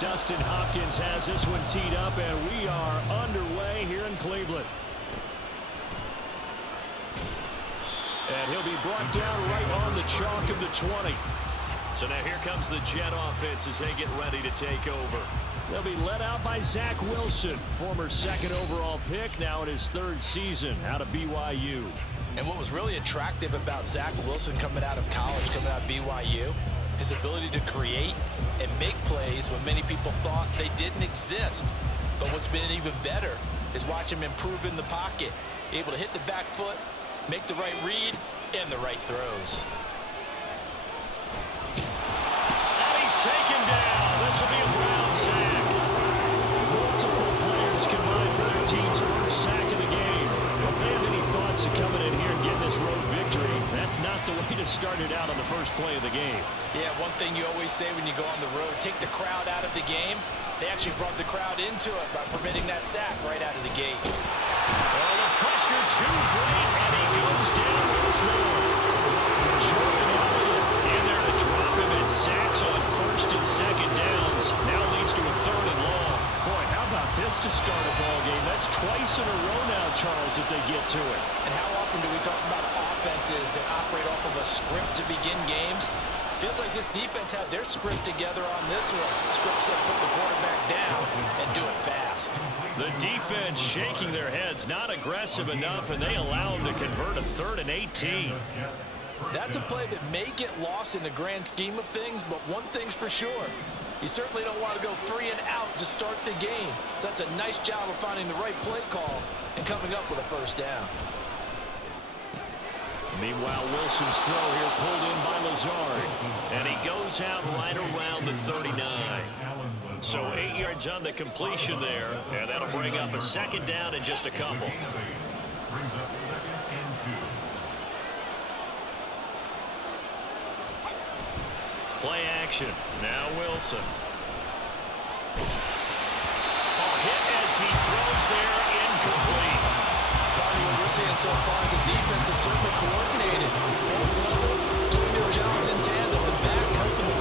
Dustin Hopkins has this one teed up, and we are underway here in Cleveland. And he'll be brought down right on the chalk of the 20. So now here comes the Jet offense as they get ready to take over. They'll be led out by Zach Wilson, former second overall pick, now in his third season out of BYU. And what was really attractive about Zach Wilson coming out of college, coming out of BYU, his ability to create and make plays when many people thought they didn't exist. But what's been even better is watch him improve in the pocket, able to hit the back foot, make the right read, and the right throws. And he's taken down. This will be a Brown sack. Multiple players combined for their team's first sack of the game. If they have any thoughts of coming in here and getting this road victory, that's not the way to start it out on the first play of the game. Yeah, one thing you always say when you go on the road, take the crowd out of the game. They actually brought the crowd into it by permitting that sack right out of the gate. Well, the pressure too great, and he goes down once more. Jordan Elliott in there to drop him, and sacks on first and second downs. Now leads to a third and long. Boy, how about this to start a ball game? That's twice in a row now, Charles, if they get to it. And how often do we talk about offenses that operate off of a script to begin games? Feels like this defense had their script together on this one. Script said put the quarterback down and do it fast. The defense shaking their heads, not aggressive enough, and they allow them to convert a 3rd and 18. That's a play that may get lost in the grand scheme of things, but one thing's for sure. You certainly don't want to go 3 and out to start the game. So that's a nice job of finding the right play call and coming up with a first down. Meanwhile, Wilson's throw here pulled in by Lazard. And he goes out right around the 39. So 8 yards on the completion there. And that'll bring up a second down in just a couple. Play action. Now Wilson. Hit as he throws there, incomplete. What we're seeing so far is the defense is certainly coordinated. Both levels doing their jobs in tandem. The back helping the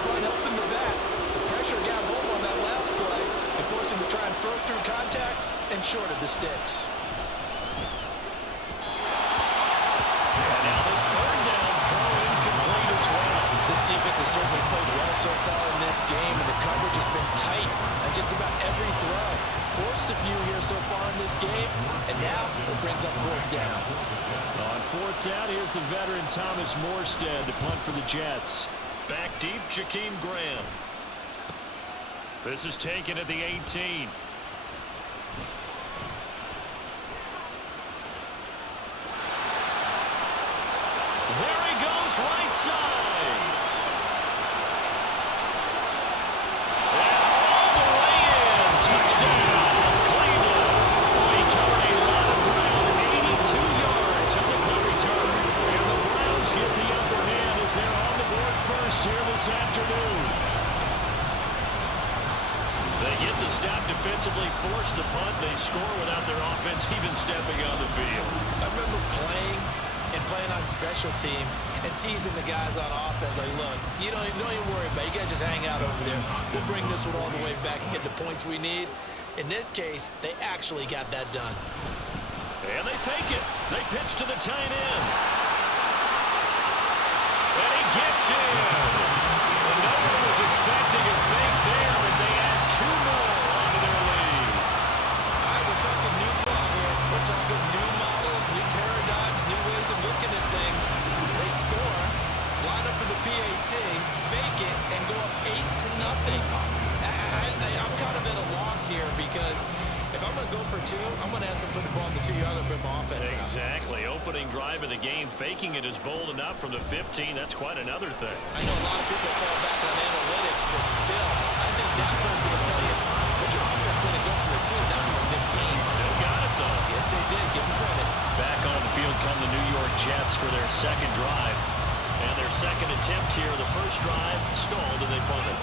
front helping the back. The pressure got home on that last play and forced him to try and throw through contact and short of the sticks. And now the third down throw incomplete as well. This defense has certainly played well so far in this game, and the coverage has been tight on just about every throw. Forced a few here so far in this game, and now it brings up 4th down. On 4th down, here's the veteran Thomas Morstead to punt for the Jets. Back deep, Jakeem Graham. This is taken at the 18. There he goes, right side. And all the way in. Touchdown, Cleveland. Boy, he covered a lot of ground, 82 yards on the punt return. And the Browns get the upper hand as they're on the board first here this afternoon. They get the stop defensively, force the punt. They score without their offense even stepping on the field. I remember playing on special teams and teasing the guys on offense like, look, you don't even worry about it. You guys just hang out over there. We'll bring this one all the way back and get the points we need. In this case, they actually got that done. And they fake it. They pitch to the tight end. And he gets in. And no one was expecting a fake there, but they add 2 more onto their lead. All right, we're talking new football here. We're talking new models, new paradigms, new ways of looking at things. They score, line up for the PAT, fake it, and go up 8-0. I'm kind of at a loss here because if I'm going to go for 2, I'm going to ask him to put the ball in the 2-yard line and bring my offense out. Exactly. Opening drive of the game, faking it is bold enough from the 15. That's quite another thing. I know a lot of people fall back on analytics, but still, I think that person will tell you, put your offense in and go from the 2, not from the 15. Still got it, though. Yes, they did. Give them credit. Back on the field come the New York Jets for their second drive. And their second attempt here, the first drive stalled and they punted.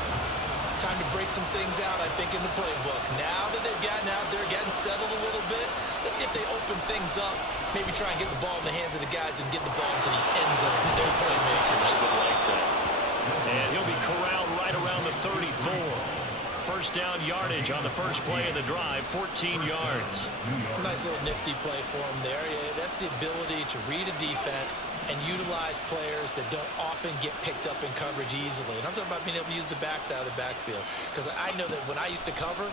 Time to break some things out, I think, in the playbook. Now that they've gotten out there, getting settled a little bit, let's see if they open things up. Maybe try and get the ball in the hands of the guys who can get the ball into the end zone. They're playmakers. I would like that. And he'll be corralled right around the 34. First down yardage on the first play of the drive, 14 yards. Nice little nifty play for him there. Yeah, that's the ability to read a defense and utilize players that don't often get picked up in coverage easily. And I'm talking about being able to use the backside of the backfield. Because I know that when I used to cover,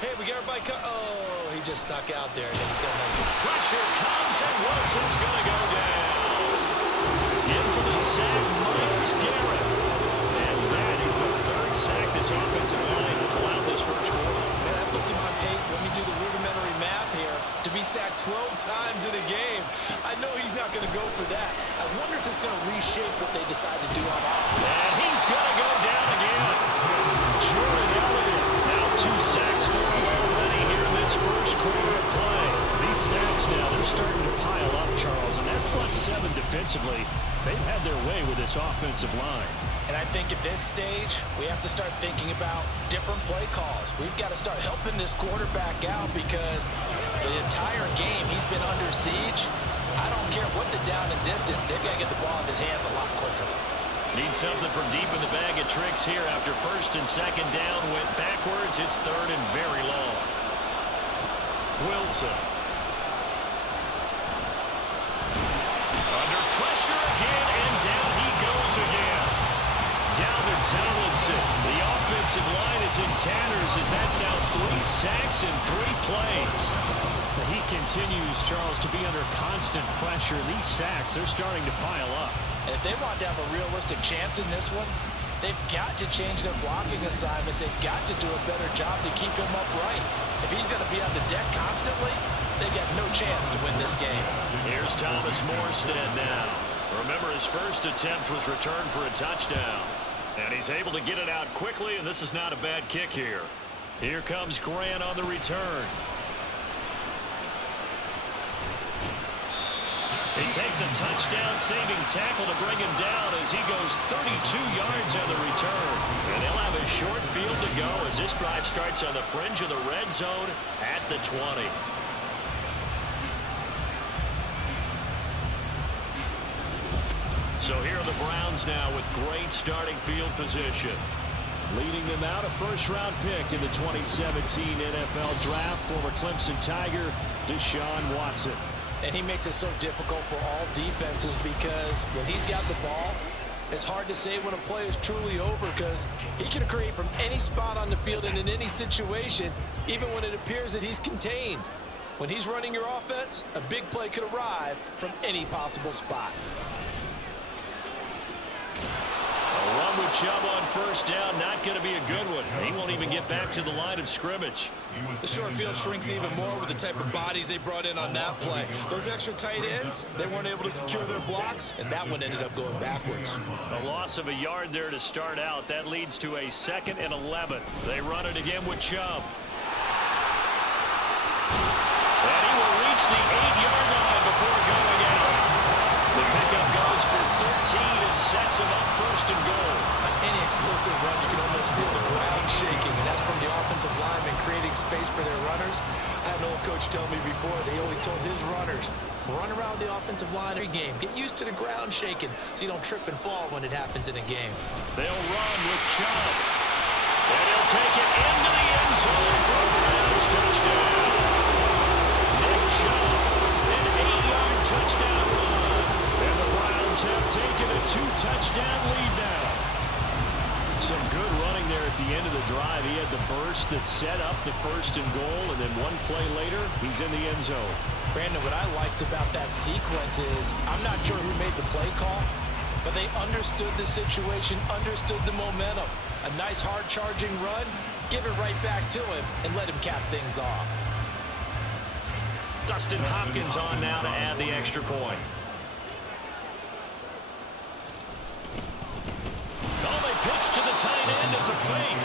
hey, we got everybody oh, he just snuck out there. And he's got a nice pressure comes, and Wilson's going to go down. In for the sack, Myles Garrett. And that is the third sack this offensive line has allowed this first quarter. Man, that puts him on pace. Let me do the rudimentary math here. To be sacked 12 times in a game, I know he's not going to go for that. I wonder if it's going to reshape what they decide to do on offense. And he's going to go down again. Jordan Elliott, now 2 sacks for him already here in this first quarter of play. These sacks now, they're starting to pile up, Charles, and that front 7 defensively, they've had their way with this offensive line. And I think at this stage, we have to start thinking about different play calls. We've got to start helping this quarterback out because the entire game he's been under siege. I don't care what the down and distance, they've got to get the ball in his hands a lot quicker. Need something from deep in the bag of tricks here after first and second down. Went backwards. It's third and very long. Wilson. Under pressure again, and down he goes again. Down to Tomlinson. The offensive line is in tatters as that's now 3 sacks in 3 plays. He continues, Charles, to be under constant pressure. These sacks, they're starting to pile up. And if they want to have a realistic chance in this one, they've got to change their blocking assignments. They've got to do a better job to keep him upright. If he's going to be on the deck constantly, they've got no chance to win this game. Here's Thomas Morstead now. Remember, his first attempt was returned for a touchdown. And he's able to get it out quickly, and this is not a bad kick here. Here comes Grant on the return. He takes a touchdown-saving tackle to bring him down as he goes 32 yards on the return. And they'll have a short field to go as this drive starts on the fringe of the red zone at the 20. So here are the Browns now with great starting field position. Leading them out, a first-round pick in the 2017 NFL Draft, former Clemson Tiger, Deshaun Watson. And he makes it so difficult for all defenses because when he's got the ball, it's hard to say when a play is truly over because he can create from any spot on the field and in any situation, even when it appears that he's contained. When he's running your offense, a big play could arrive from any possible spot. A run with Chubb on first down, not going to be a good one. He won't even get back to the line of scrimmage. The short field shrinks even more with the type of bodies they brought in on that play. Those extra tight ends, they weren't able to secure their blocks, and that one ended up going backwards. A loss of a yard there to start out. That leads to a 2nd and 11. They run it again with Chubb. And he will reach the 8-yard line before going out. The pickup goes for 13 and sets him up first and goal. On any explosive run, you can almost feel the ground shaking, and that's from the offensive linemen creating space for their runners. I had an old coach tell me before, they always told his runners, run around the offensive line every game. Get used to the ground shaking so you don't trip and fall when it happens in a game. They'll run with Chubb. And he'll take it into the end zone for a Browns touchdown. Nick Chubb, an 8-yard touchdown run. And the Browns have taken a 2-touchdown lead now. Some good running there at the end of the drive. He had the burst that set up the first and goal, and then one play later, he's in the end zone. Brandon, what I liked about that sequence is I'm not sure who made the play call, but they understood the situation, understood the momentum. A nice hard-charging run, give it right back to him, and let him cap things off. Dustin Hopkins on now to add the extra point. Oh, they pitch to the tight end. It's a fake.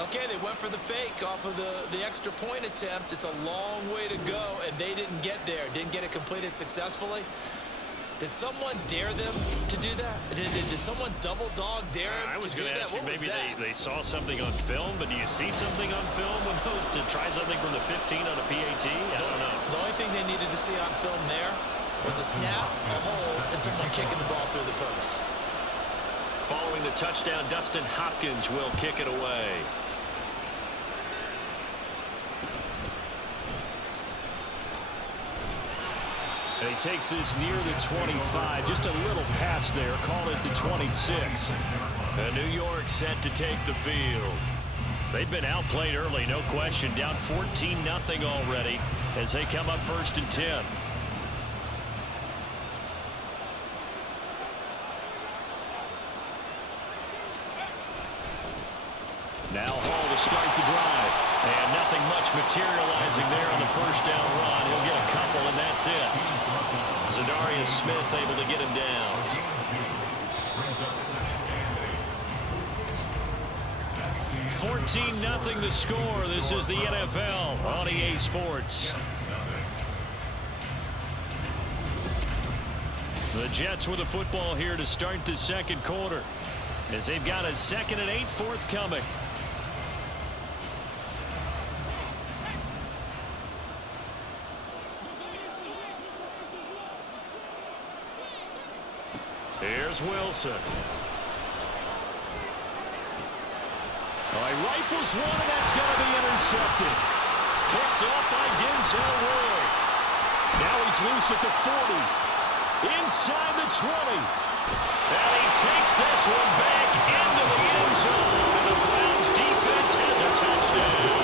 Okay, they went for the fake off of the extra point attempt. It's a long way to go, and they didn't get there. Didn't get it completed successfully. Did someone dare them to do that? Did someone double dog dare them I was to do going to that? ask you, What was maybe that? they saw something on film, but do you see something on film when those to try something from the 15 on a PAT? I don't know. The only thing they needed to see on film there was a snap, a hold, and someone kicking the ball through the post. Following the touchdown, Dustin Hopkins will kick it away. And he takes this near the 25. Just a little pass there. Call it the 26. And New York set to take the field. They've been outplayed early, no question. Down 14-0 already as they come up 1st and 10. Now Hall to start the drive. And nothing much materializing there on the first down run. He'll get a couple, and that's it. Zadarius Smith able to get him down. $14-0 the score. This is the NFL on EA Sports. The Jets with the football here to start the second quarter, as they've got a 2nd and 8 forthcoming. Here's Wilson. All right, rifles one, and that's going to be intercepted. Picked up by Denzel Ward. Now he's loose at the 40. Inside the 20. And he takes this one back into the end zone. And the Browns defense has a touchdown.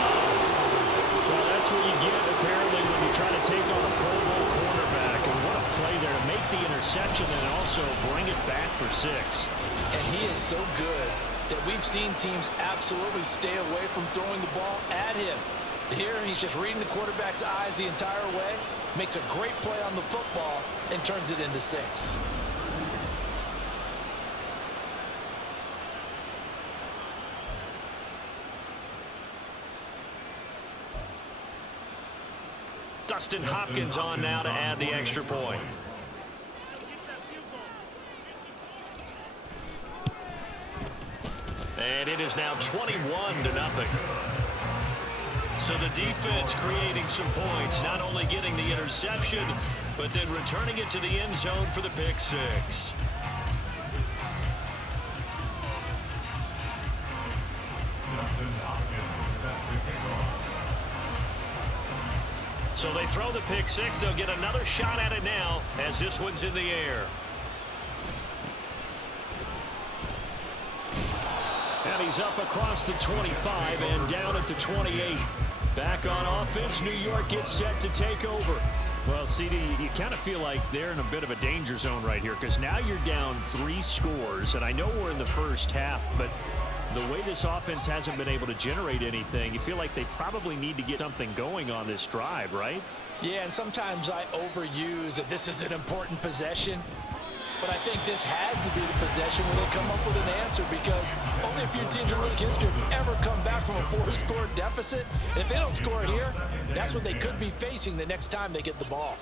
Well, that's what you get, apparently, when you try to take on a Pro Bowl cornerback. And what a play there to make the interception and also bring it back for 6. And he is so good that we've seen teams absolutely stay away from throwing the ball at him. Here, he's just reading the quarterback's eyes the entire way, makes a great play on the football, and turns it into 6. Dustin Hopkins on now to add the extra point. And it is now 21-0. So the defense creating some points, not only getting the interception, but then returning it to the end zone for the pick 6. So they throw the pick 6. They'll get another shot at it now as this one's in the air. And he's up across the 25 and down at the 28. Back on offense, New York gets set to take over. Well, CD, you kind of feel like they're in a bit of a danger zone right here because now you're down 3 scores, and I know we're in the first half, but the way this offense hasn't been able to generate anything, you feel like they probably need to get something going on this drive, right? Yeah, and sometimes I overuse that this is an important possession. But I think this has to be the possession where they come up with an answer because only a few teams in league history have ever come back from a 4-score deficit. And if they don't score here, that's what they could be facing the next time they get the ball.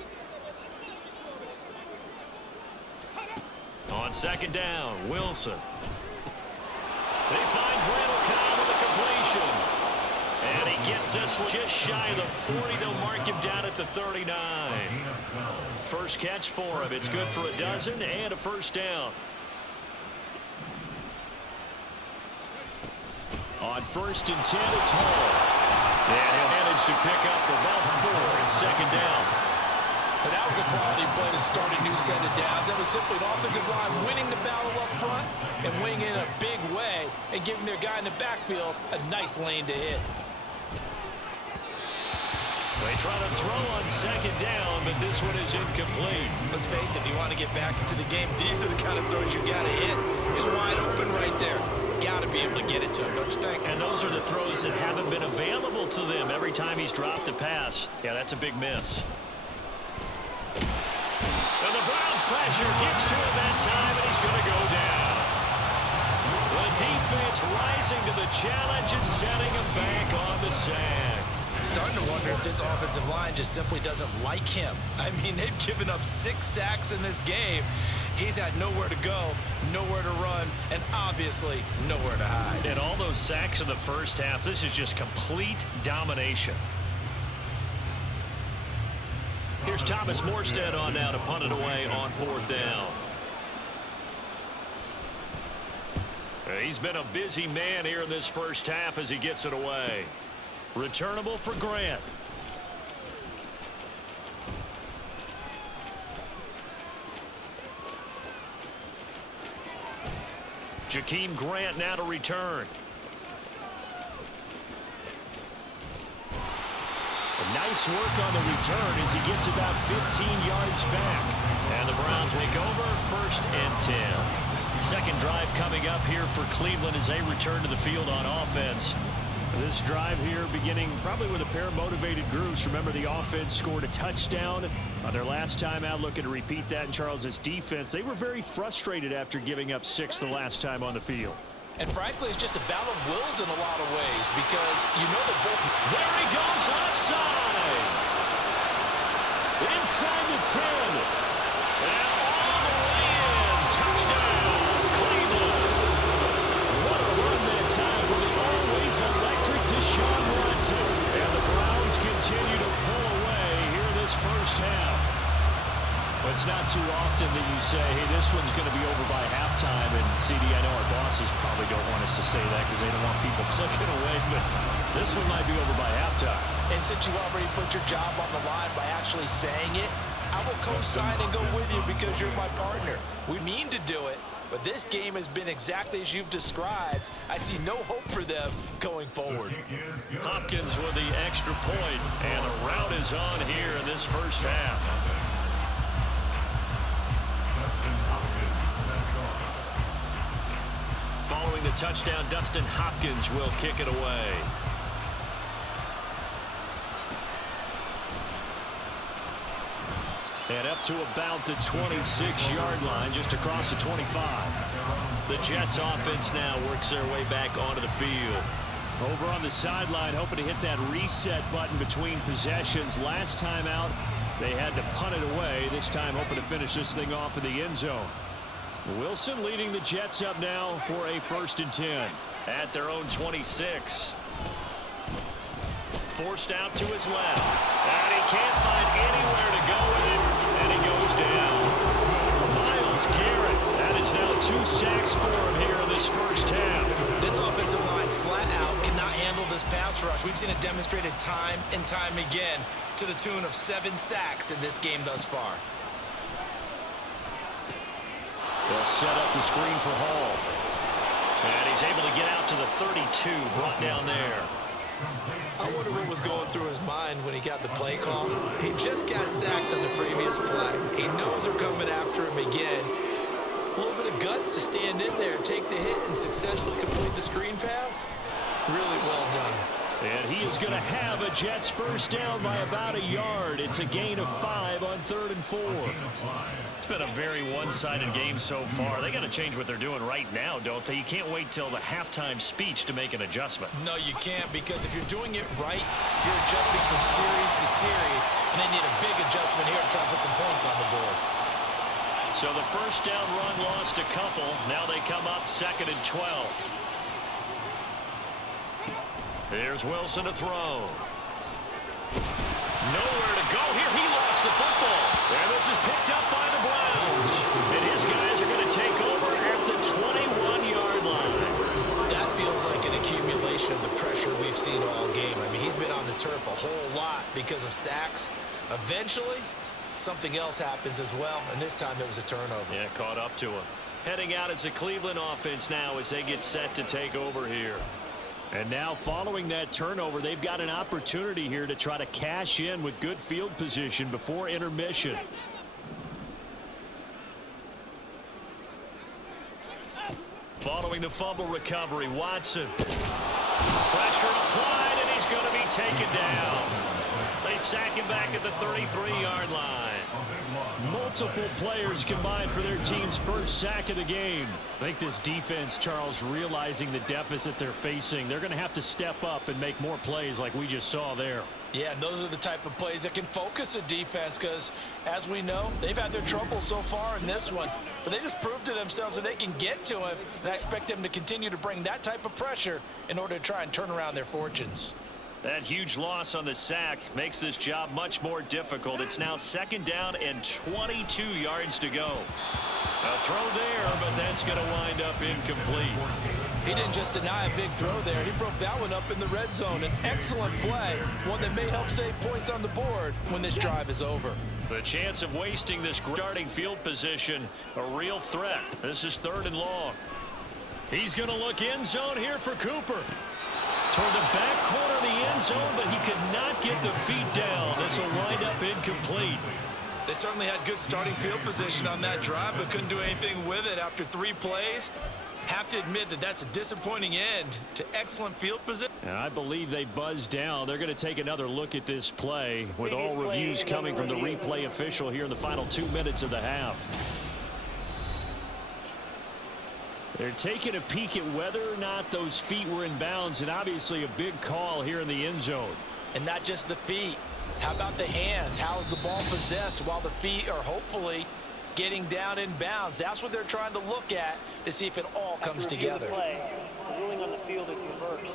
On 2nd down, Wilson. He finds Randall Cobb with a completion. And he gets this one just shy of the 40. They'll mark him down at the 39. First catch for him. It's good for a dozen and a first down. On 1st and 10, it's Hall. And he'll manage to pick up about 4 and 2nd down. But that was a quality play to start a new set of downs. That was simply an offensive line winning the battle up front and winning in a big way and giving their guy in the backfield a nice lane to hit. They try to throw on 2nd down, but this one is incomplete. Let's face it, if you want to get back into the game, these are the kind of throws you got to hit. He's wide open right there. Got to be able to get it to him, don't you think? And those are the throws that haven't been available to them every time he's dropped a pass. Yeah, that's a big miss. And the Browns pressure gets to him that time, and he's going to go down. The defense rising to the challenge and setting him back on the sack. I'm starting to wonder if this offensive line just simply doesn't like him. I mean, they've given up 6 sacks in this game. He's had nowhere to go, nowhere to run, and obviously nowhere to hide. And all those sacks in the first half, this is just complete domination. Here's Thomas Morstead on now to punt it away on 4th down. He's been a busy man here in this first half as he gets it away. Returnable for Grant. Jakeem Grant now to return. Nice work on the return as he gets about 15 yards back. And the Browns take over, 1st and 10. Second drive coming up here for Cleveland as they return to the field on offense. This drive here beginning probably with a pair of motivated groups. Remember, the offense scored a touchdown on their last time out. Looking to repeat that in Charles's defense. They were very frustrated after giving up 6 the last time on the field. And frankly, it's just a battle of wills in a lot of ways because you know that both. There he goes left side. Inside the 10. And all the way in. Touchdown, Cleveland. What a run that time for the always electric Deshaun Watson. And the Browns continue to pull away here in this first half. Well, it's not too often that you say, hey, this one's going to be over by halftime. And, CD, I know our bosses probably don't want us to say that because they don't want people clicking away. But this one might be over by halftime. And since you already put your job on the line by actually saying it, I will co-sign and go with you because you're my partner. We mean to do it, but this game has been exactly as you've described. I see no hope for them going forward. Hopkins with the extra point, and the route is on here in this first half. Following the touchdown, Dustin Hopkins will kick it away. And up to about the 26-yard line, just across the 25. The Jets offense now works their way back onto the field. Over on the sideline, hoping to hit that reset button between possessions. Last time out, they had to punt it away. This time, hoping to finish this thing off in the end zone. Wilson leading the Jets up now for a 1st and 10. At their own 26. Forced out to his left. And he can't find anywhere to go with it. And he goes down. Myles Garrett. That is now 2 sacks for him here in this first half. This offensive line flat out cannot handle this pass rush. We've seen it demonstrated time and time again to the tune of 7 sacks in this game thus far. They'll set up the screen for Hall. And he's able to get out to the 32, brought down there. I wonder what was going through his mind when he got the play call. He just got sacked on the previous play. He knows they're coming after him again. A little bit of guts to stand in there, take the hit, and successfully complete the screen pass. Really well done. And he is going to have a Jets first down by about a yard. It's a gain of 5 on 3rd and 4. It's been a very one-sided game so far. They got to change what they're doing right now, don't they? You can't wait till the halftime speech to make an adjustment. No, you can't, because if you're doing it right, you're adjusting from series to series, and they need a big adjustment here to try and put some points on the board. So the first down run lost a couple. Now they come up 2nd and 12. Here's Wilson to throw. Nowhere to go here. He lost the football. And this is picked up by the Browns. And his guys are going to take over at the 21-yard line. That feels like an accumulation of the pressure we've seen all game. I mean, he's been on the turf a whole lot because of sacks. Eventually, something else happens as well, and this time it was a turnover. Yeah, caught up to him. Heading out as the Cleveland offense now as they get set to take over here. And now following that turnover, they've got an opportunity here to try to cash in with good field position before intermission. Following the fumble recovery, Watson. Pressure applied, and he's going to be taken down. They sack him back at the 33-yard line. Multiple players combined for their team's first sack of the game. I think this defense, Charles, realizing the deficit they're facing, they're going to have to step up and make more plays like we just saw there. Yeah, those are the type of plays that can focus a defense because, as we know, they've had their trouble so far in this one. But they just proved to themselves that they can get to him, and I expect them to continue to bring that type of pressure in order to try and turn around their fortunes. That huge loss on the sack makes this job much more difficult. It's now 2nd down and 22 yards to go. A throw there, but that's going to wind up incomplete. He didn't just deny a big throw there. He broke that one up in the red zone. An excellent play, one that may help save points on the board when this drive is over. The chance of wasting this starting field position, a real threat. This is 3rd and long. He's going to look end zone here for Cooper. Toward the back corner of the end zone, but he could not get the feet down. This will wind up incomplete. They certainly had good starting field position on that drive, but couldn't do anything with it after 3 plays. Have to admit that that's a disappointing end to excellent field position. And I believe they buzzed down. They're going to take another look at this play with all reviews coming from the replay official here in the final 2 minutes of the half. They're taking a peek at whether or not those feet were in bounds, and obviously a big call here in the end zone. And not just the feet. How about the hands? How's the ball possessed while the feet are hopefully getting down in bounds? That's what they're trying to look at to see if it all comes together. The ruling on the field is reversed.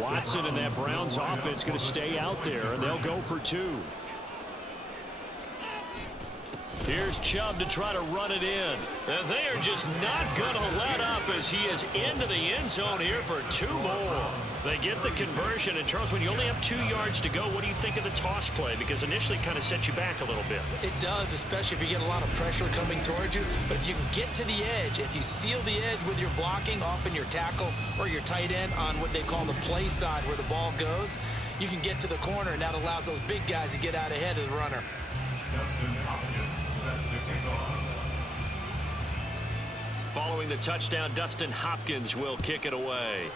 Watson and that Browns offense going to stay out there, and they'll go for 2. Here's Chubb to try to run it in. And they are just not going to let up as he is into the end zone here for 2 more. They get the conversion. And, Charles, when you only have 2 yards to go, what do you think of the toss play? Because initially it kind of set you back a little bit. It does, especially if you get a lot of pressure coming towards you. But if you can get to the edge, if you seal the edge with your blocking, often your tackle or your tight end on what they call the play side where the ball goes, you can get to the corner, and that allows those big guys to get out ahead of the runner. Following the touchdown, Dustin Hopkins will kick it away.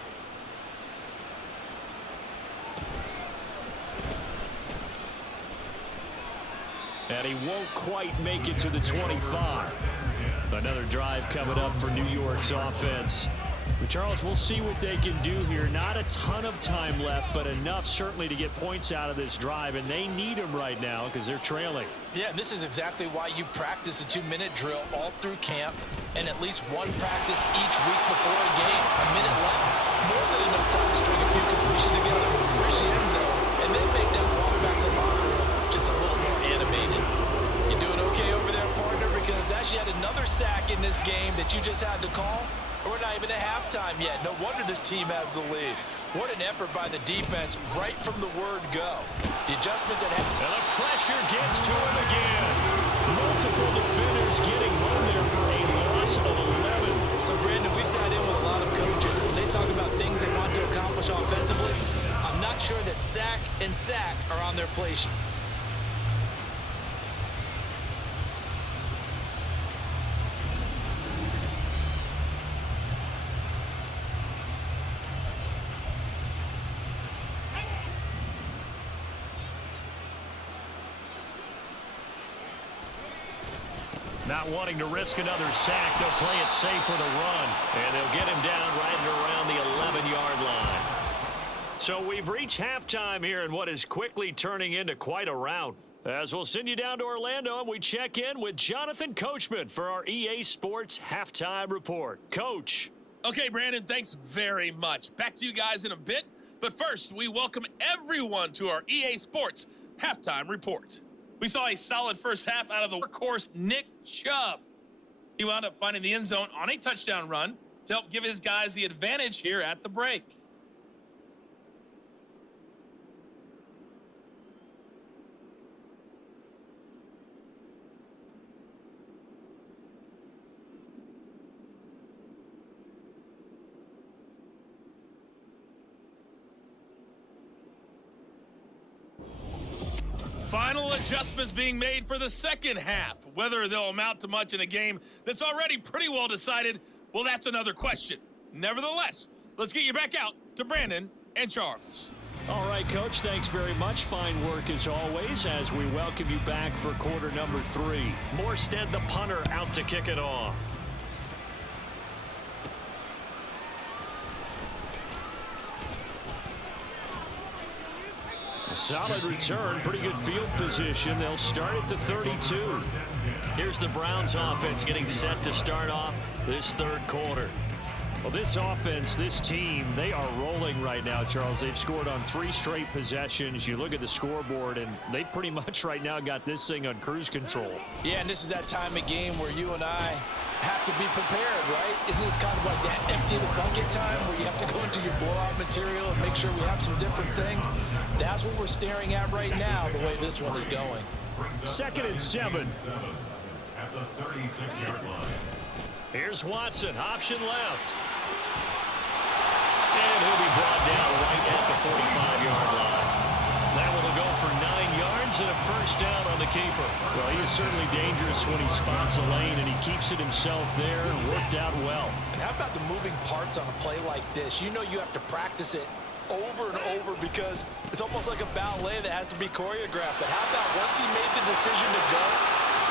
And he won't quite make it to the 25. Another drive coming up for New York's offense. But Charles, we'll see what they can do here. Not a ton of time left, but enough certainly to get points out of this drive, and they need them right now because they're trailing. Yeah, this is exactly why you practice a 2-minute drill all through camp and at least one practice each week before a game. A minute left, more than enough time to string a few completions together, reach the end zone, and then make that walk back to the locker room just a little more animated. You doing okay over there, partner? Because that's yet another sack in this game that you just had to call. We're not even at halftime yet. No wonder this team has the lead. What an effort by the defense right from the word go. The adjustments at half. And the pressure gets to him again. Multiple defenders getting home there for a loss of 11. So, Brandon, we sat in with a lot of coaches, and when they talk about things they want to accomplish offensively, I'm not sure that sack and sack are on their play sheet. Not wanting to risk another sack, they'll play it safe with a run. And they'll get him down right around the 11-yard line. So we've reached halftime here in what is quickly turning into quite a rout. As we'll send you down to Orlando, and we check in with Jonathan Coachman for our EA Sports Halftime Report. Coach. Okay, Brandon, thanks very much. Back to you guys in a bit. But first, we welcome everyone to our EA Sports Halftime Report. We saw a solid first half out of the workhorse Nick Chubb. He wound up finding the end zone on a touchdown run to help give his guys the advantage here at the break. Final adjustments being made for the second half. Whether they'll amount to much in a game that's already pretty well decided, well, that's another question. Nevertheless, let's get you back out to Brandon and Charles. All right, Coach, thanks very much. Fine work as always as we welcome you back for quarter number 3. Morstead, the punter, out to kick it off. A solid return, pretty good field position. They'll start at the 32. Here's the Browns offense getting set to start off this third quarter. Well, this offense, this team, they are rolling right now, Charles. They've scored on 3 straight possessions. You look at the scoreboard, and they pretty much right now got this thing on cruise control. Yeah, and this is that time of game where you and I have to be prepared, right? Isn't this kind of like that empty the bucket time where you have to go into your blowout material and make sure we have some different things? That's what we're staring at right now, the way this one is going. 2nd and 7. At the 36-yard line. Here's Watson, option left. And he'll be brought down right at the 45-yard line. That will go for 9 yards and a first down on the keeper. Well, he is certainly dangerous when he spots a lane, and he keeps it himself there and worked out well. And how about the moving parts on a play like this? You know you have to practice it over and over because it's almost like a ballet that has to be choreographed. But how about once he made the decision to go,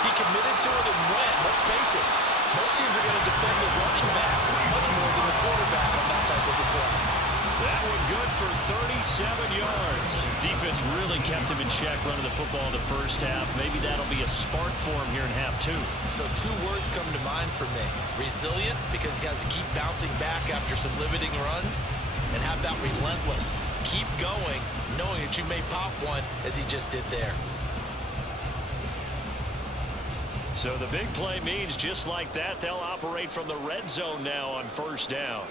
he committed to it and went. Let's face it, most teams are going to defend the running back much more than the quarterback on that type of a play. That one good for 37 yards. Defense really kept him in check running the football in the first half. Maybe that'll be a spark for him here in half 2. So 2 words come to mind for me. Resilient, because he has to keep bouncing back after some limiting runs. And how about relentless? Keep going, knowing that you may pop one as he just did there. So the big play means just like that, they'll operate from the red zone now on first down.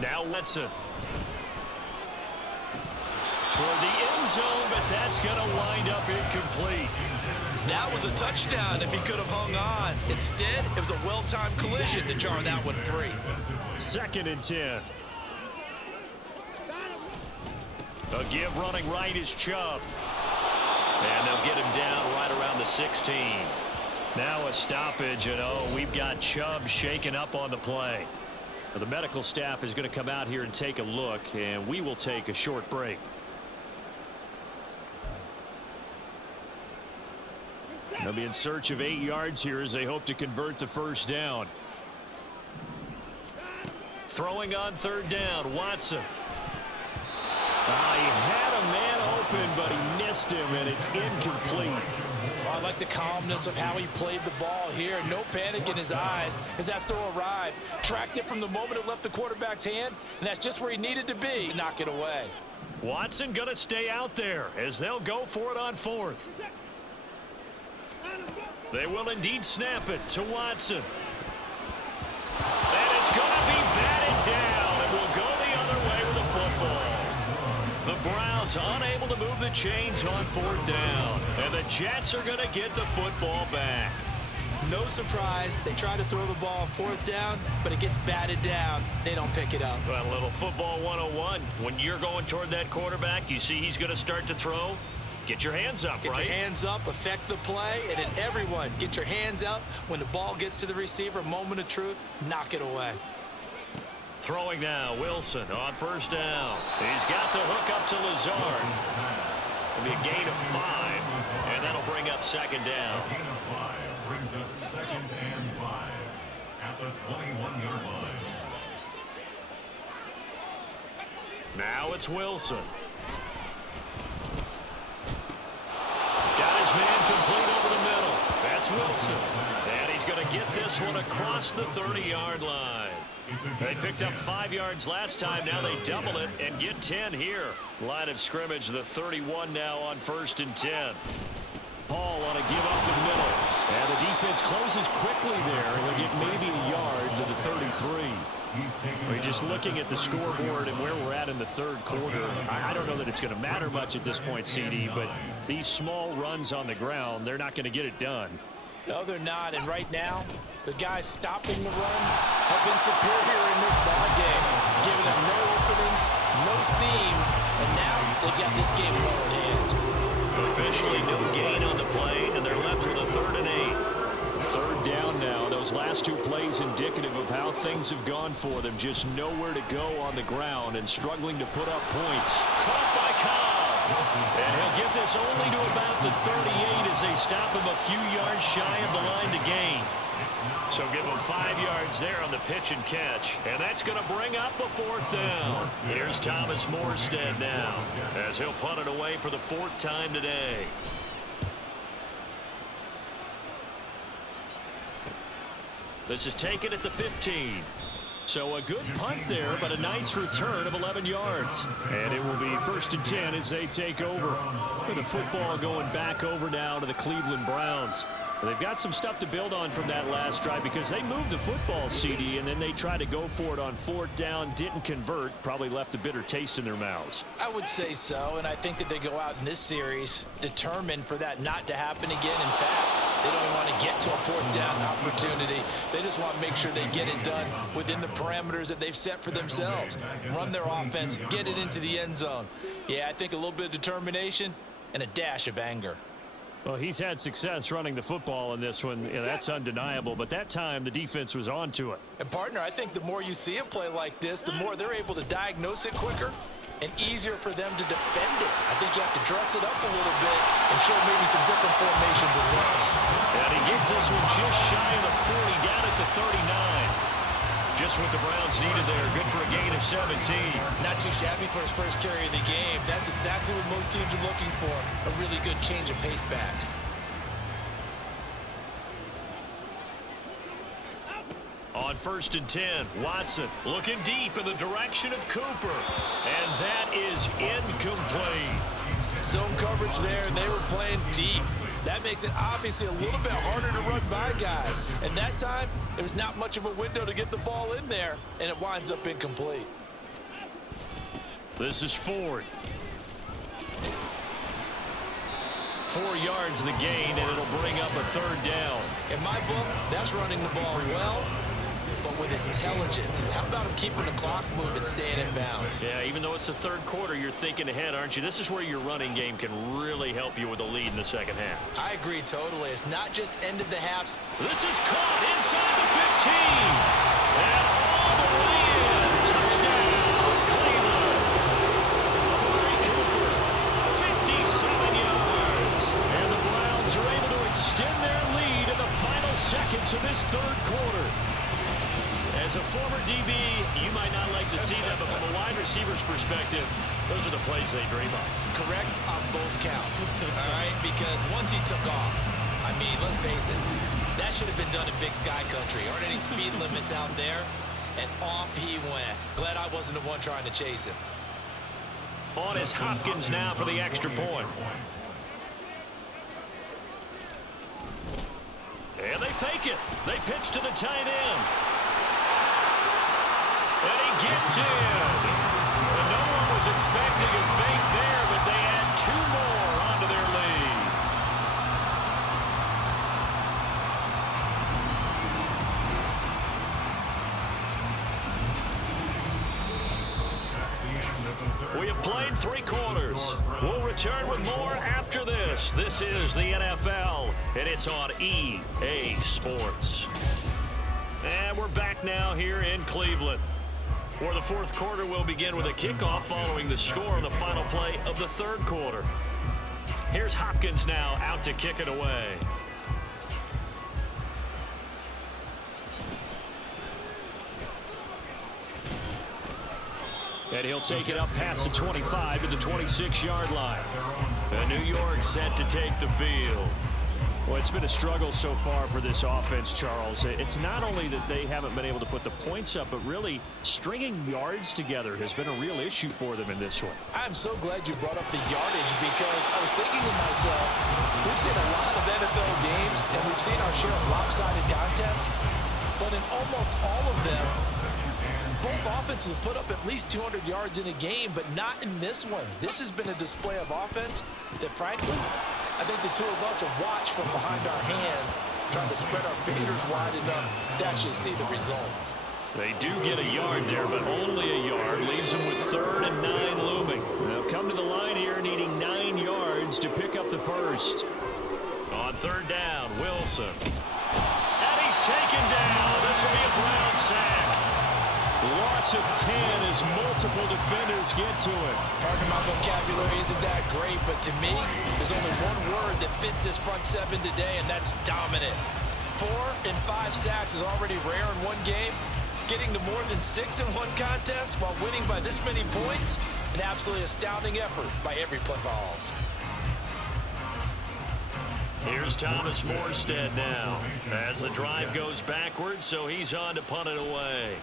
Now Watson. Toward the end zone, but that's going to wind up incomplete. That was a touchdown if he could have hung on. Instead, it was a well-timed collision to jar that one free. 2nd and 10. A give running right is Chubb. And they'll get him down right around the 16. Now a stoppage, and we've got Chubb shaken up on the play. Now, the medical staff is going to come out here and take a look, and we will take a short break. They'll be in search of 8 yards here as they hope to convert the first down. Throwing on 3rd down, Watson. He had a man open, but he missed him, and it's incomplete. I like the calmness of how he played the ball here. No panic in his eyes as that throw arrived. Tracked it from the moment it left the quarterback's hand, and that's just where he needed to be. Knock it away. Watson going to stay out there as they'll go for it on 4th. They will indeed snap it to Watson. And it's going to be batted down, and will go the other way with the football. The Browns unable to move the chains on 4th down, and the Jets are going to get the football back. No surprise, they try to throw the ball on 4th down, but it gets batted down. They don't pick it up. Well, a little football 101. When you're going toward that quarterback, you see he's going to start to throw. Get your hands up, Get right? your hands up, affect the play, and then everyone get your hands up. When the ball gets to the receiver, moment of truth, knock it away. Throwing now, Wilson on 1st down. He's got the hook up to Lazard. It'll be a gain of 5, and that'll bring up 2nd down. Gain of 5 brings up 2nd and 5 at the 21-yard line. Now it's Wilson. Got his man complete over the middle. That's Wilson. And he's going to get this one across the 30-yard line. They picked up 5 yards last time. Now they double it and get 10 here. Line of scrimmage, the 31 now on 1st and 10. Paul on a give up the middle. And the defense closes quickly there. They'll get maybe a yard to the 33. We're just looking at the scoreboard and where we're at in the 3rd quarter. I don't know that it's going to matter much at this point, CD, but these small runs on the ground, they're not going to get it done. No, they're not. And right now, the guys stopping the run have been superior in this ball game, giving them no openings, no seams, and now they've got this game well in hand. Officially no gain on the play, and they're left with a 3rd and 8. 3rd down now. Those last 2 plays indicative of how things have gone for them. Just nowhere to go on the ground and struggling to put up points. Caught by Cobb. And he'll get this only to about the 38 as they stop him a few yards shy of the line to gain. So give him 5 yards there on the pitch and catch. And that's going to bring up a 4th down. Here's Thomas Morstead now as he'll punt it away for the 4th time today. This is taken at the 15. So a good punt there, but a nice return of 11 yards. And it will be 1st and 10 as they take over. With the football going back over now to the Cleveland Browns. They've got some stuff to build on from that last drive because they moved the football, CD, and then they tried to go for it on 4th down, didn't convert, probably left a bitter taste in their mouths. I would say so, and I think that they go out in this series determined for that not to happen again. In fact, they don't even want to get to a 4th down opportunity. They just want to make sure they get it done within the parameters that they've set for themselves. Run their offense, get it into the end zone. Yeah, I think a little bit of determination and a dash of anger. Well, he's had success running the football in this one. Yeah, that's undeniable, but that time the defense was on to it. And, partner, I think the more you see a play like this, the more they're able to diagnose it quicker and easier for them to defend it. I think you have to dress it up a little bit and show maybe some different formations and looks. And he gets this one just shy of the 40, down at the 39. Just what the Browns needed there. Good for a gain of 17. Not too shabby for his first carry of the game. That's exactly what most teams are looking for, a really good change of pace back. On 1st and 10, Watson looking deep in the direction of Cooper. And that is incomplete. Zone coverage there, and they were playing deep. That makes it obviously a little bit harder to run by guys. And that time, there was not much of a window to get the ball in there, and it winds up incomplete. This is Ford. 4 yards the gain, and it'll bring up a 3rd down. In my book, that's running the ball well, but with intelligence. How about him keeping the clock moving, staying in bounds? Yeah, even though it's the 3rd quarter, you're thinking ahead, aren't you? This is where your running game can really help you with a lead in the 2nd half. I agree totally. It's not just end of the half. This is caught inside the 15. And all the way in. Touchdown, Cleveland. Amari Cooper, 57 yards. And the Browns are able to extend their lead in the final seconds of this 3rd quarter. As a former DB, you might not like to see that, but from a wide receiver's perspective, those are the plays they dream of. Correct on both counts, all right? Because once he took off, I mean, let's face it, that should have been done in Big Sky Country. Aren't any speed limits out there? And off he went. Glad I wasn't the one trying to chase him. On is Hopkins now for the extra point. And they fake it. They pitch to the tight end. And he gets in. And no one was expecting a fake there, but they add 2 more onto their lead. We have played 3 quarters. We'll return with more after this. This is the NFL, and it's on EA Sports. And we're back now here in Cleveland, where the 4th quarter will begin with a kickoff following the score on the final play of the 3rd quarter. Here's Hopkins now out to kick it away. And he'll take it up past the 25 to the 26-yard line. And New York set to take the field. Well, it's been a struggle so far for this offense, Charles. It's not only that they haven't been able to put the points up, but really stringing yards together has been a real issue for them in this one. I'm so glad you brought up the yardage because I was thinking to myself, we've seen a lot of NFL games and we've seen our share of lopsided contests, but in almost all of them, both offenses have put up at least 200 yards in a game, but not in this one. This has been a display of offense that, frankly, I think the two of us have watched from behind our hands, trying to spread our fingers wide enough to actually see the result. They do get a yard there, but only a yard. Leaves them with 3rd and 9 looming. They'll come to the line here needing 9 yards to pick up the first. On 3rd down, Wilson. And he's taken down. This will be a Brown sack. Loss of 10 as multiple defenders get to it. Pardon my vocabulary isn't that great, but to me, there's only one word that fits this front 7 today, and that's dominant. 4 and 5 sacks is already rare in one game. Getting to more than 6 in one contest while winning by this many points, an absolutely astounding effort by every play involved. Here's Thomas Morstead now as the drive goes backwards, so he's on to punt it away.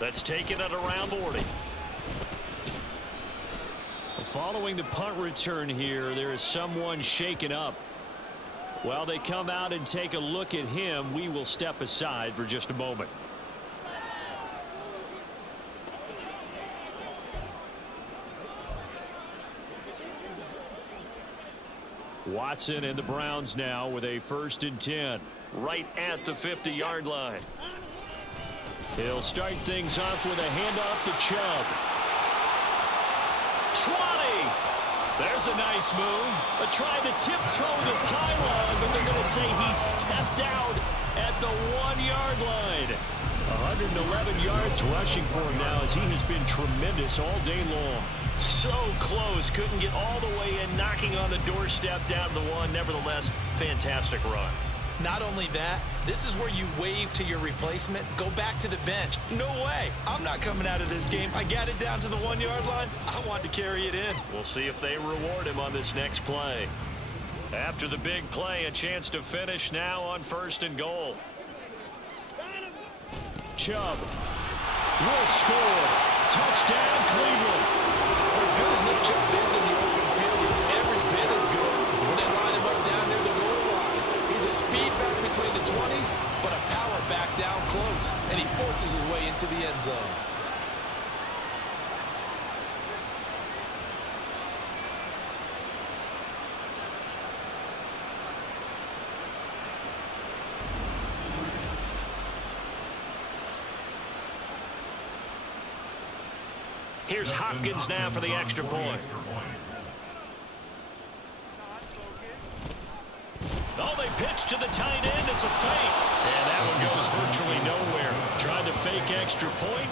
That's taken at around 40. Following the punt return here, there is someone shaken up. While they come out and take a look at him, we will step aside for just a moment. Watson and the Browns now with a 1st and 10 right at the 50-yard line. He'll start things off with a handoff to Chubb. 20. There's a nice move. Trying to tiptoe the pylon, but they're going to say he stepped out at the 1-yard line. 111 yards rushing for him now as he has been tremendous all day long. So close, couldn't get all the way in, knocking on the doorstep down to the 1. Nevertheless, fantastic run. Not only that, this is where you wave to your replacement, go back to the bench. No way. I'm not coming out of this game. I got it down to the 1-yard line. I wanted to carry it in. We'll see if they reward him on this next play. After the big play, a chance to finish now on 1st and goal. Chubb will score. Touchdown, Cleveland. For as good as Nick Chubb is in the open field, he's every bit as good when they line him up down near the goal line. He's a speed back between the 20s, but a power back down close, and he forces his way into the end zone. Here's Hopkins now for the extra point. Oh, they pitch to the tight end. It's a fake. And that one goes virtually nowhere. Tried to fake extra point,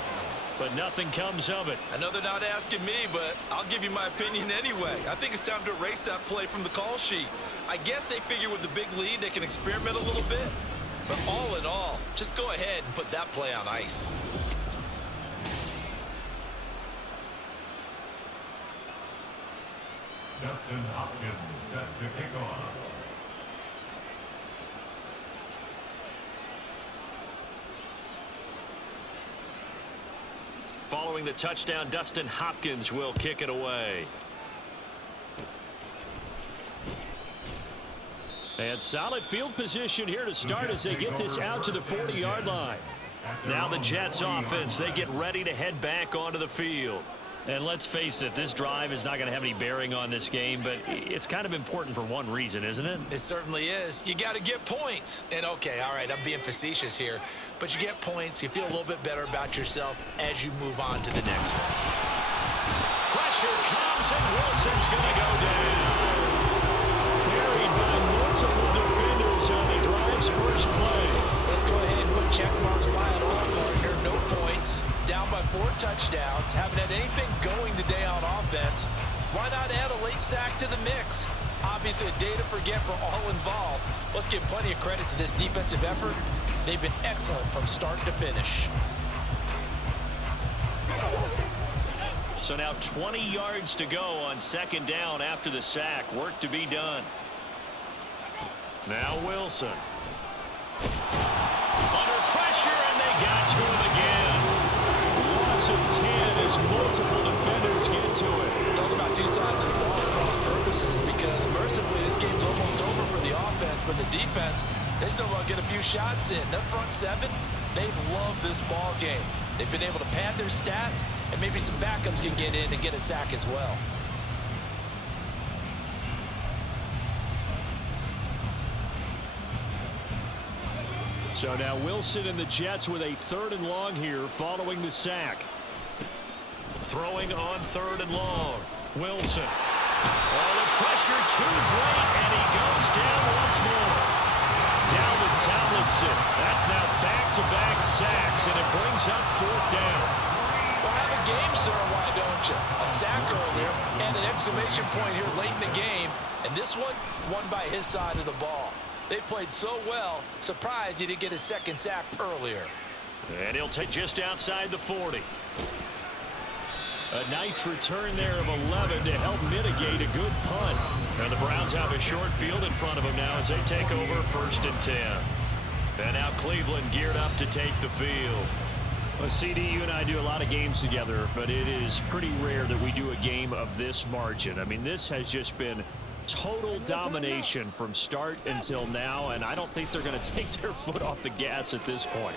but nothing comes of it. I know they're not asking me, but I'll give you my opinion anyway. I think it's time to erase that play from the call sheet. I guess they figure with the big lead they can experiment a little bit. But all in all, just go ahead and put that play on ice. Dustin Hopkins set to kick off. Following the touchdown, Dustin Hopkins will kick it away. And solid field position here to start as they get this out to the 40-yard line. Now the Jets offense, they get ready to head back onto the field. And let's face it, this drive is not going to have any bearing on this game, but it's kind of important for one reason, isn't it? It certainly is. You got to get points. And okay, all right, I'm being facetious here, but you get points, you feel a little bit better about yourself as you move on to the next one. Pressure comes, and Wilson's going to go down. Buried by multiple defenders on the drive's first play. Let's go ahead and put check marks by it all, partner. No points. Down by 4 touchdowns. Haven't had anything going today on offense. Why not add a late sack to the mix? Obviously a day to forget for all involved. Let's give plenty of credit to this defensive effort. They've been excellent from start to finish. So now 20 yards to go on 2nd down after the sack. Work to be done. Now Wilson. Under pressure, and they got to him again. Loss of 10 as multiple defenders get to it. Talk about two sides of the ball across purposes, because mercifully this game's almost over for the offense, but the defense, they still want to get a few shots in. That front 7, they've loved this ball game. They've been able to pad their stats, and maybe some backups can get in and get a sack as well. So now Wilson and the Jets with a 3rd and long here following the sack. Throwing on 3rd and long. Wilson. Oh, the pressure too great, and he goes down once more. Down to Tomlinson. That's now back-to-back sacks, and it brings up 4th down. Well, have a game, sir, why don't you? A sack earlier and an exclamation point here late in the game, and this one won by his side of the ball. They played so well, surprised he didn't get his 2nd sack earlier. And he'll take just outside the 40. A nice return there of 11 to help mitigate a good punt. And the Browns have a short field in front of them now as they take over 1st and 10. And now Cleveland geared up to take the field. Well, CD, you and I do a lot of games together, but it is pretty rare that we do a game of this margin. I mean, this has just been total domination from start until now, and I don't think they're going to take their foot off the gas at this point.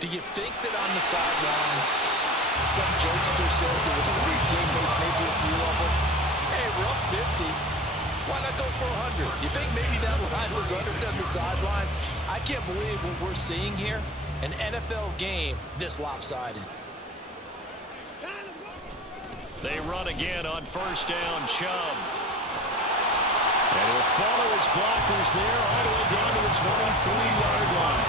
Do you think that on the sideline, some jokester said to one of these teammates, maybe a few of them, hey, we're up 50. Why not go for 100? You think maybe that line was uttered on the sideline? I can't believe what we're seeing here. An NFL game this lopsided. They run again on first down. Chubb. And he'll follow his blockers there all the way down to the 23-yard line.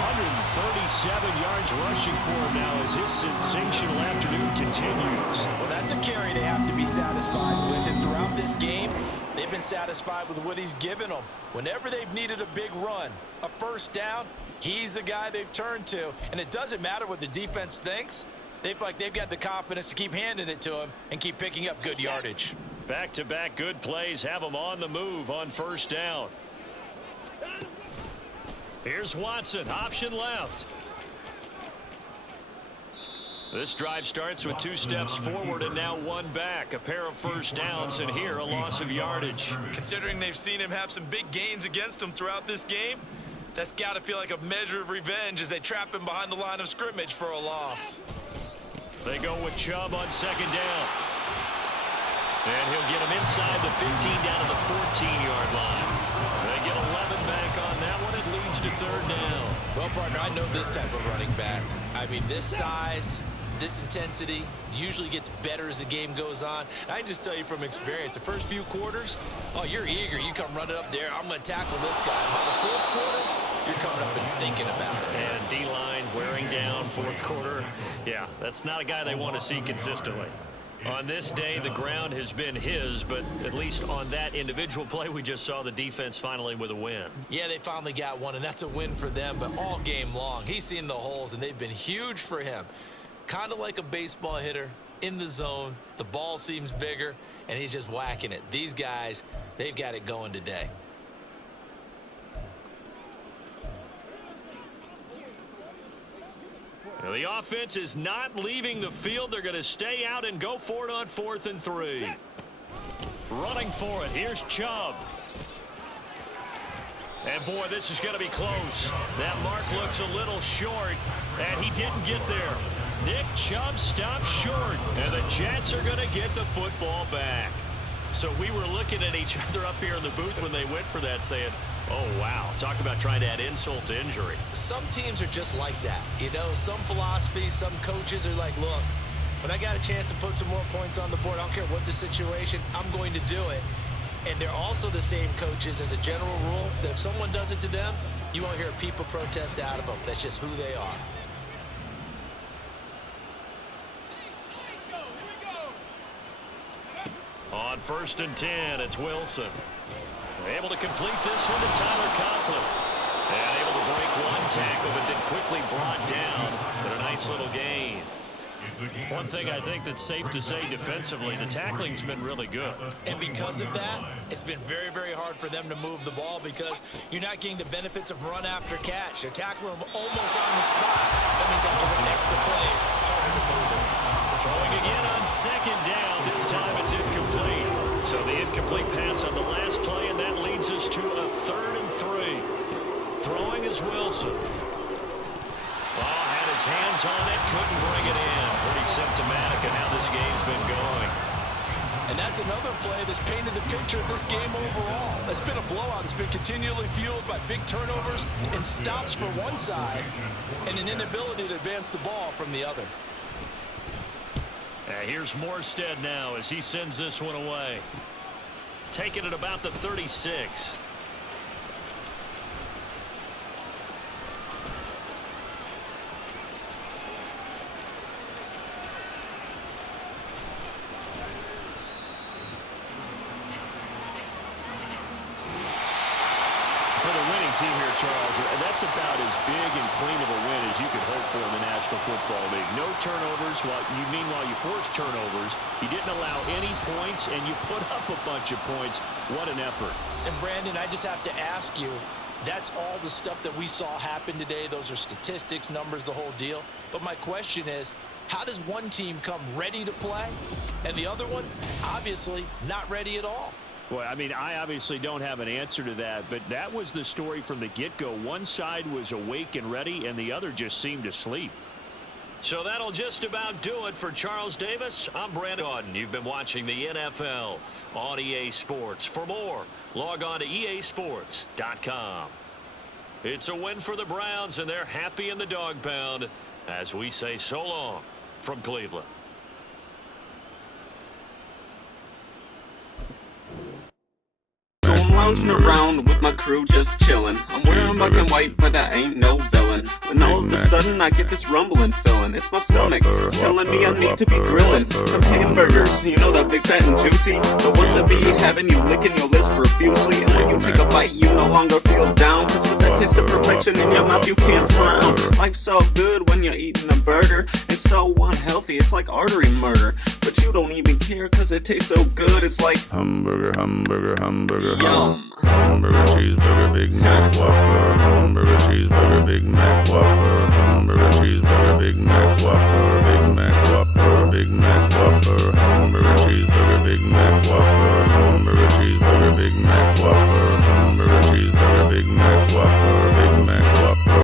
137 yards rushing for him now as his sensational afternoon continues. Well, that's a carry they have to be satisfied with. And throughout this game, they've been satisfied with what he's given them. Whenever they've needed a big run, a first down, he's the guy they've turned to. And it doesn't matter what the defense thinks. They've got the confidence to keep handing it to him and keep picking up good yardage. Back-to-back good plays have him on the move on first down. Here's Watson, option left. This drive starts with 2 steps forward and now 1 back. A pair of first downs, and here a loss of yardage. Considering they've seen him have some big gains against him throughout this game, that's got to feel like a measure of revenge as they trap him behind the line of scrimmage for a loss. They go with Chubb on second down. And he'll get him inside the 15 down to the 14-yard line. They get 11 back on that one. It leads to third down. Well, partner, I know this type of running back. I mean, this size, this intensity usually gets better as the game goes on. And I can just tell you from experience, the first few quarters, oh, you're eager. You come running up there. I'm going to tackle this guy. By the fourth quarter, you're coming up and thinking about it. And D-line wearing down fourth quarter. Yeah, that's not a guy they want to see consistently. On this day, the ground has been his, but at least on that individual play, we just saw the defense finally with a win. Yeah, they finally got one, and that's a win for them, but all game long, he's seen the holes, and they've been huge for him. Kind of like a baseball hitter in the zone. The ball seems bigger, and he's just whacking it. These guys, they've got it going today. Now, the offense is not leaving the field. They're going to stay out and go for it on 4th and 3. Running for it. Here's Chubb. And, boy, this is going to be close. That mark looks a little short, and he didn't get there. Nick Chubb stops short, and the Jets are going to get the football back. So we were looking at each other up here in the booth when they went for that, saying, oh, wow, talk about trying to add insult to injury. Some teams are just like that. You know, some philosophies, some coaches are like, look, when I got a chance to put some more points on the board, I don't care what the situation, I'm going to do it. And they're also the same coaches as a general rule that if someone does it to them, you won't hear a people protest out of them. That's just who they are. On 1st and 10, it's Wilson. Able to complete this one to Tyler Conklin. And able to break 1 tackle, but then quickly brought down. But a nice little gain. One thing I think that's safe to say defensively, the tackling's been really good. And because of that, it's been very, very hard for them to move the ball because you're not getting the benefits of run after catch. They're tackling them almost on the spot. That means they have to run extra plays, harder to move it. Throwing again on second down. This time it's incomplete. So the incomplete pass on the last play, and that leads us to a 3rd and 3. Throwing is Wilson. Had his hands on it, couldn't bring it in. Pretty symptomatic of how this game's been going. And that's another play that's painted the picture of this game overall. It's been a blowout. It's been continually fueled by big turnovers and stops for one side and an inability to advance the ball from the other. Here's Morstead now as he sends this one away. Taking it about the 36. Team here, Charles, that's about as big and clean of a win as you could hope for in the National Football League. No turnovers. Meanwhile, you forced turnovers. You didn't allow any points, and you put up a bunch of points. What an effort. And, Brandon, I just have to ask you, That's all the stuff that we saw happen today. Those are statistics, numbers, the whole deal. But my question is, how does one team come ready to play and the other one, obviously, not ready at all? Well, I mean, I obviously don't have an answer to that, but that was the story from the get-go. One side was awake and ready, and the other just seemed to sleep. So that'll just about do it for Charles Davis. I'm Brandon Auden. You've been watching the NFL on EA Sports. For more, log on to easports.com. It's a win for the Browns, and they're happy in the dog pound as we say so long from Cleveland. So I'm lounging around with my crew just chillin'. I'm wearing black and white, but I ain't no villain. When all of a sudden I get this rumbling feeling. It's my stomach, it's telling me I need to be grillin' some hamburgers, you know, that big fat and juicy, the ones that be having you licking your lips profusely. And when you take a bite, you no longer feel down, cause with that taste of perfection in your mouth, you can't frown. Life's so good when you're eating a burger. It's so unhealthy, it's like artery murder. But you don't even care cause it tastes so good. It's like hamburger, hamburger, hamburger. Yum. Hamburger, cheeseburger, Big Mac, Whopper. Hamburger, cheeseburger, Big Mac, Whopper. Hamburger, cheeseburger, Big Mac, Whopper.